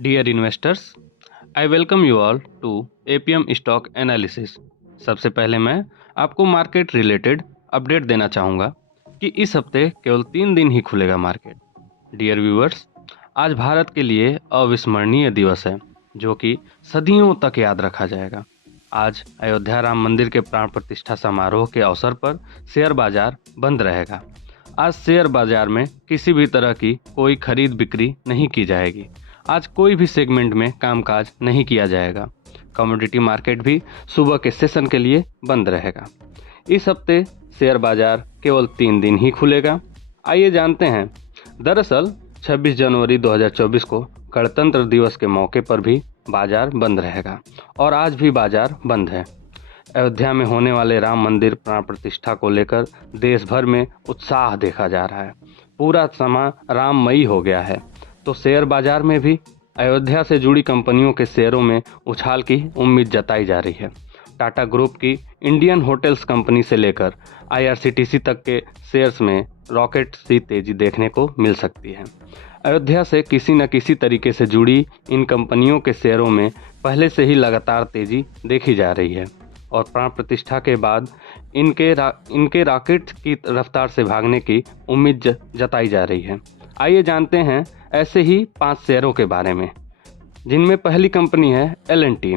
Dear investors, I welcome you all to APM stock analysis. सबसे पहले मैं आपको मार्केट रिलेटेड अपडेट देना चाहूँगा कि इस हफ्ते केवल 3 दिन ही खुलेगा मार्केट। डियर व्यूअर्स, आज भारत के लिए अविस्मरणीय दिवस है जो कि सदियों तक याद रखा जाएगा। आज अयोध्या राम मंदिर के प्राण प्रतिष्ठा समारोह के अवसर पर शेयर बाजार बंद रहेगा। आज शेयर बाजार में किसी भी तरह की कोई खरीद बिक्री नहीं की जाएगी। आज कोई भी सेगमेंट में कामकाज नहीं किया जाएगा। कमोडिटी मार्केट भी सुबह के सेशन के लिए बंद रहेगा। इस हफ्ते शेयर बाजार केवल 3 दिन ही खुलेगा। आइए जानते हैं। दरअसल 26 जनवरी 2024 को गणतंत्र दिवस के मौके पर भी बाजार बंद रहेगा और आज भी बाजार बंद है। अयोध्या में होने वाले राम मंदिर प्राण प्रतिष्ठा को लेकर देश भर में उत्साह देखा जा रहा है। पूरा समय राममयी हो गया है, तो शेयर बाजार में भी अयोध्या से जुड़ी कंपनियों के शेयरों में उछाल की उम्मीद जताई जा रही है। टाटा ग्रुप की इंडियन होटल्स कंपनी से लेकर आईआरसीटीसी तक के शेयर्स में रॉकेट सी तेजी देखने को मिल सकती है। अयोध्या से किसी न किसी तरीके से जुड़ी इन कंपनियों के शेयरों में पहले से ही लगातार तेजी देखी जा रही है और प्राण प्रतिष्ठा के बाद इनके रॉकेट की रफ्तार से भागने की उम्मीद जताई जा रही है। आइए जानते हैं ऐसे ही 5 शेयरों के बारे में, जिनमें पहली कंपनी है एल&टी।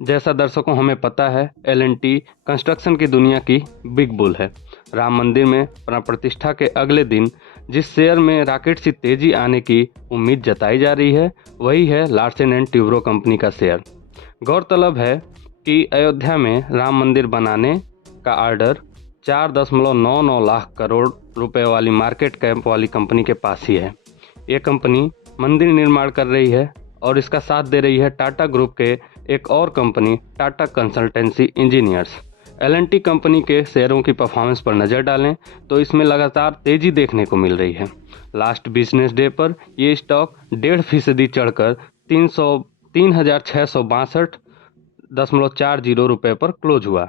जैसा दर्शकों हमें पता है, एल&टी कंस्ट्रक्शन की दुनिया की बिग बुल है। राम मंदिर में प्राण प्रतिष्ठा के अगले दिन जिस शेयर में रॉकेट सी तेजी आने की उम्मीद जताई जा रही है, वही है लार्सन एंड ट्यूब्रो कंपनी का शेयर। गौरतलब है कि अयोध्या में राम मंदिर बनाने का आर्डर 4.99 लाख करोड़ रुपए वाली मार्केट कैप वाली कंपनी के पास ही है। ये कंपनी मंदिर निर्माण कर रही है और इसका साथ दे रही है टाटा ग्रुप के एक और company Tata consultancy engineers. L&T company के शेयरों की परफॉर्मेंस पर नज़र डालें तो इसमें लगातार तेजी देखने को मिल रही है। लास्ट बिजनेस डे पर ये स्टॉक 1.5% चढ़कर 3,662.40 रुपये पर क्लोज हुआ।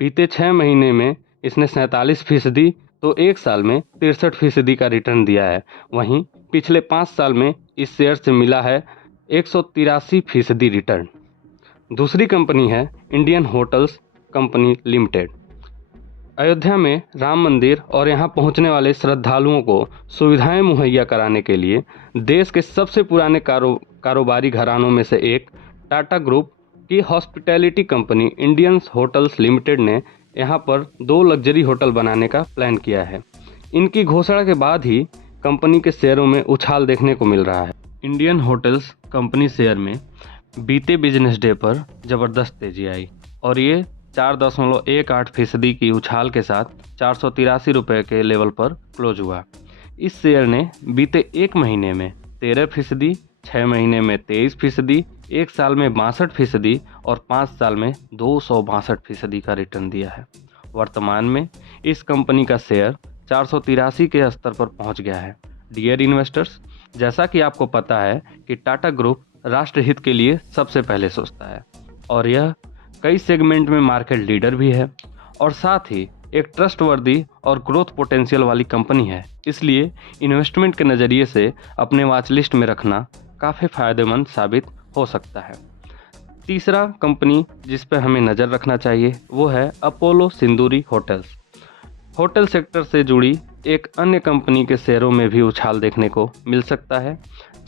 बीते 6 महीने में इसने 47%, तो एक साल में 63% का रिटर्न दिया है। वहीं पिछले 5 साल में इस शेयर से मिला है 183% रिटर्न। दूसरी कंपनी है Indian hotels company limited. Ayodhya में राम मंदिर और यहां पहुंचने वाले श्रद्धालुओं को सुविधाएं मुहैया कराने के लिए देश के सबसे पुराने कारोबारी घरानों में से एक टाटा ग्रुप की hospitality company Indian hotels limited ने यहां पर 2 लग्जरी होटल बनाने का प्लान किया है। इनकी घोषणा के बाद ही कंपनी के शेयरों में उछाल देखने को मिल रहा है। इंडियन होटल्स कंपनी शेयर में बीते बिजनेस डे पर जबरदस्त तेजी आई और ये 4.18% की उछाल के साथ 483 रुपये के लेवल पर क्लोज हुआ। इस शेयर ने बीते 1 महीने में 13%, 6 महीने में 23%, 1 साल में 62% और 5 साल में 262% का रिटर्न दिया है। वर्तमान में इस कंपनी का शेयर 483 के स्तर पर पहुंच गया है। डियर इन्वेस्टर्स, जैसा कि आपको पता है कि टाटा ग्रुप राष्ट्रहित के लिए सबसे पहले सोचता है और यह कई सेगमेंट में मार्केट लीडर भी है और साथ ही एक ट्रस्टवर्दी और ग्रोथ पोटेंशियल वाली कंपनी है। इसलिए इन्वेस्टमेंट के नज़रिए से अपने वॉच लिस्ट में रखना काफ़ी फायदेमंद साबित हो सकता है। तीसरा कंपनी जिस पर हमें नज़र रखना चाहिए वो है अपोलो सिंदूरी होटल्स। होटल सेक्टर से जुड़ी एक अन्य कंपनी के शेयरों में भी उछाल देखने को मिल सकता है।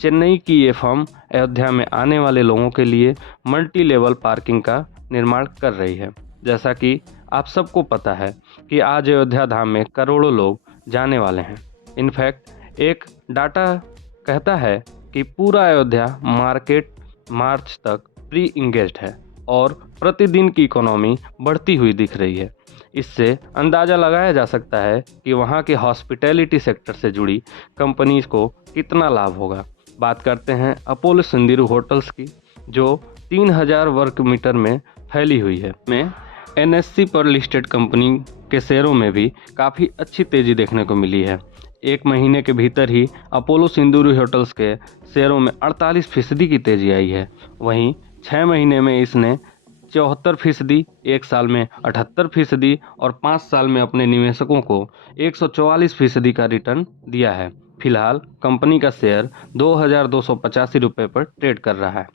चेन्नई की ये फर्म अयोध्या में आने वाले लोगों के लिए मल्टी लेवल पार्किंग का निर्माण कर रही है। जैसा कि आप सबको पता है कि आज अयोध्या धाम में करोड़ों लोग जाने वाले हैं। इनफैक्ट एक डाटा कहता है कि पूरा अयोध्या मार्केट मार्च तक प्री इंगेज्ड है और प्रतिदिन की इकोनॉमी बढ़ती हुई दिख रही है। इससे अंदाज़ा लगाया जा सकता है कि वहाँ के हॉस्पिटैलिटी सेक्टर से जुड़ी कंपनीज को कितना लाभ होगा। बात करते हैं अपोलो सिंदूरी होटल्स की, जो 3000 वर्ग मीटर में फैली हुई है। में एनएससी पर लिस्टेड कंपनी के शेयरों में भी काफ़ी अच्छी तेज़ी देखने को मिली है। 1 महीने के भीतर ही अपोलो सिंदूरी होटल्स के शेयरों में 48% की तेज़ी आई है। वहीं 6 महीने में इसने 74%, 1 साल में 78% और 5 साल में अपने निवेशकों को 144% का रिटर्न दिया है। फिलहाल कंपनी का शेयर 2285 रुपये पर ट्रेड कर रहा है।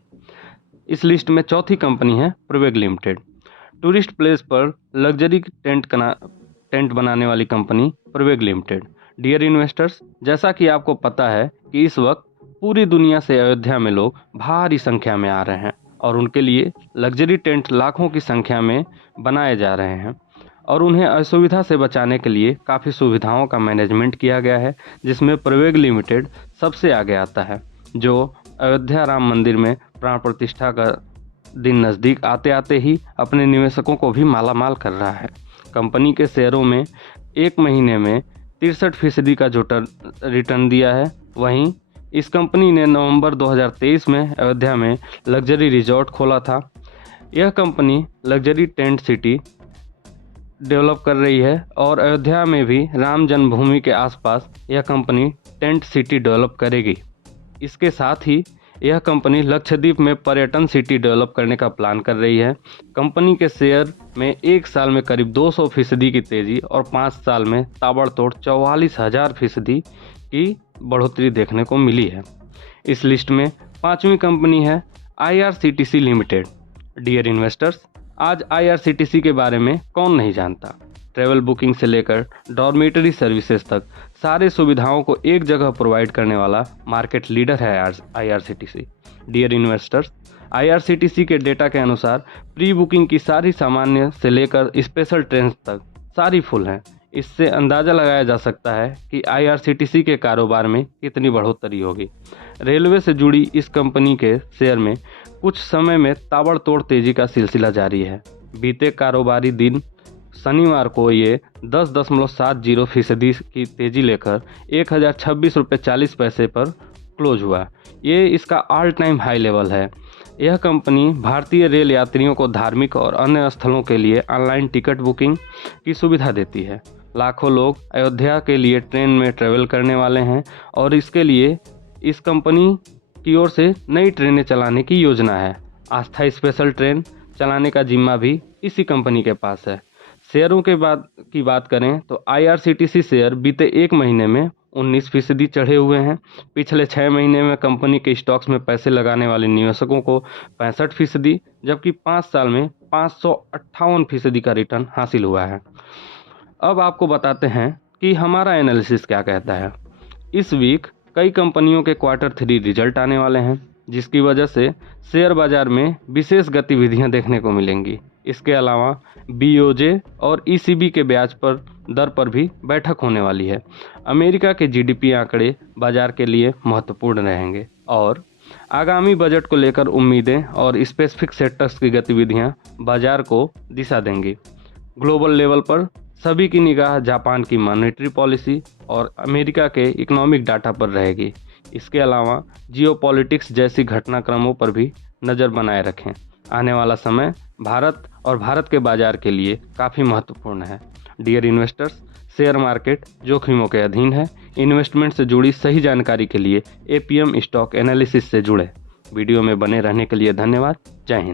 इस लिस्ट में चौथी कंपनी है प्रवेग लिमिटेड। टूरिस्ट प्लेस पर लग्जरी टेंट बनाने वाली कंपनी प्रवेग लिमिटेड। डियर इन्वेस्टर्स, जैसा कि आपको पता है कि इस वक्त पूरी दुनिया से अयोध्या में लोग भारी संख्या में आ रहे हैं और उनके लिए लग्जरी टेंट लाखों की संख्या में बनाए जा रहे हैं और उन्हें असुविधा से बचाने के लिए काफ़ी सुविधाओं का मैनेजमेंट किया गया है, जिसमें प्रवेग लिमिटेड सबसे आगे आता है, जो अयोध्या राम मंदिर में प्राण प्रतिष्ठा का दिन नज़दीक आते आते ही अपने निवेशकों को भी मालामाल कर रहा है। कंपनी के शेयरों में एक महीने में 63% का जो रिटर्न दिया है। वहीं इस कंपनी ने नवंबर 2023 में अयोध्या में लग्जरी रिजॉर्ट खोला था। यह company luxury tent city develop कर रही है और अयोध्या में भी राम जन्मभूमि के आसपास यह कंपनी टेंट सिटी डेवलप करेगी। इसके साथ ही यह कंपनी लक्षद्वीप में पर्यटन सिटी डेवलप करने का प्लान कर रही है। कंपनी के शेयर में एक साल में करीब 200% की तेज़ी और 5 साल में ताबड़तोड़ 44,000% की बढ़ोतरी देखने को मिली है। इस लिस्ट में 5वीं कंपनी है IRCTC लिमिटेड। डियर इन्वेस्टर्स, आज IRCTC के बारे में कौन नहीं जानता। ट्रैवल बुकिंग से लेकर डॉर्मेटरी सर्विसेज तक सारे सुविधाओं को एक जगह प्रोवाइड करने वाला मार्केट लीडर है IRCTC। डियर इन्वेस्टर्स, IRCTC के डेटा के अनुसार प्री बुकिंग की सारी सामान्य से लेकर स्पेशल ट्रेन तक सारी फुल हैं। इससे अंदाज़ा लगाया जा सकता है कि IRCTC के कारोबार में कितनी बढ़ोतरी होगी। रेलवे से जुड़ी इस कंपनी के शेयर में कुछ समय में ताबड़तोड़ तेज़ी का सिलसिला जारी है। बीते कारोबारी दिन शनिवार को ये 10.70% की तेज़ी लेकर 1026.40 रुपये पर क्लोज हुआ। ये इसका ऑल टाइम हाई लेवल है। यह कंपनी भारतीय रेल यात्रियों को धार्मिक और अन्य स्थलों के लिए ऑनलाइन टिकट बुकिंग की सुविधा देती है। लाखों लोग अयोध्या के लिए ट्रेन में ट्रैवल करने वाले हैं और इसके लिए इस कंपनी की ओर से नई ट्रेनें चलाने की योजना है। आस्था स्पेशल ट्रेन चलाने का जिम्मा भी इसी कंपनी के पास है। शेयरों की बात करें तो IRCTC शेयर बीते एक महीने में 19% चढ़े हुए हैं। पिछले 6 महीने में कंपनी के स्टॉक्स में पैसे लगाने वाले निवेशकों को 65%, जबकि 5 साल में 558% का रिटर्न हासिल हुआ है। अब आपको बताते हैं कि हमारा एनालिसिस क्या कहता है। इस वीक कई कंपनियों के Q3 रिजल्ट आने वाले हैं, जिसकी वजह से शेयर बाजार में विशेष गतिविधियां देखने को मिलेंगी। इसके अलावा BOJ और ECB के ब्याज पर दर पर भी बैठक होने वाली है। अमेरिका के GDP आंकड़े बाजार के लिए महत्वपूर्ण रहेंगे और आगामी बजट को लेकर उम्मीदें और स्पेसिफिक सेक्टर्स की गतिविधियां बाजार को दिशा देंगी। ग्लोबल लेवल पर सभी की निगाह जापान की मॉनेटरी पॉलिसी और अमेरिका के इकोनॉमिक डाटा पर रहेगी। इसके अलावा जियोपॉलिटिक्स जैसी घटनाक्रमों पर भी नज़र बनाए रखें। आने वाला समय भारत और भारत के बाजार के लिए काफ़ी महत्वपूर्ण है। डियर इन्वेस्टर्स, शेयर मार्केट जोखिमों के अधीन है। इन्वेस्टमेंट से जुड़ी सही जानकारी के लिए APM स्टॉक एनालिसिस से जुड़े। वीडियो में बने रहने के लिए धन्यवाद। जय हिंद।